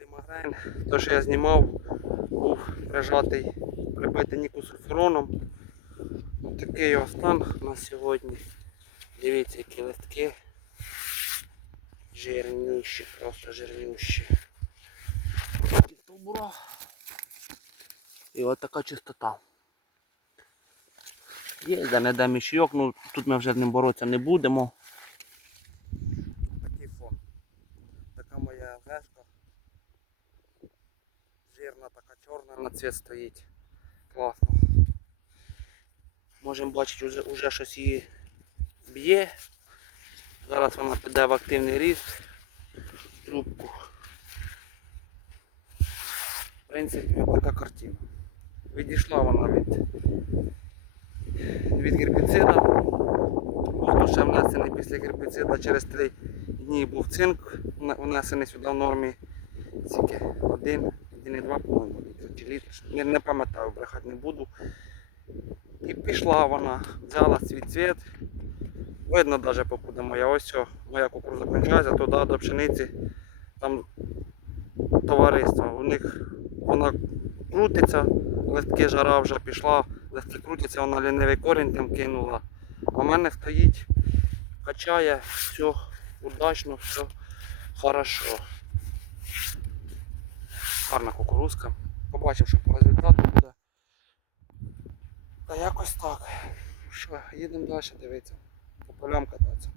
Лімагрейн, те, що я знімав, був прижатий, прибитий нікосульфуроном. Ось такий його стан на сьогодні. Дивіться, які листки. Жирнющі, просто жирнющі. Стовбура. І от така чистота. Є де не де мішйок, ну тут ми вже з ним боротися не будемо. Такий фон. Така моя вешка. Жирна така чорна на цвіт стоїть. Класно. Можемо бачити, вже, вже щось її б'є. Зараз вона піде в активний ріст. Трубку. В принципі, така картина. Відійшла вона від, від гербіцида. Був ще внесений після гербіцида через 3 дні був цинк внесений сюди в нормі. Скільки? Один, один і два, по-моєму, чи літр. Не, не пам'ятаю, брехати не буду. І пішла вона, взяла свій цвіт. Видно навіть покуди моя ось ця, моя кукуруза кончається, туди до пшениці там товариство. У них вона крутиться, листки жара вже пішла, листки крутяться, вона лінивий корінь там кинула. А в мене стоїть, качає, все удачно, все хорошо. Гарна кукурузка. Побачимо, що по результату буде. Та якось так. Що, їдемо далі дивитися. По полям кататися.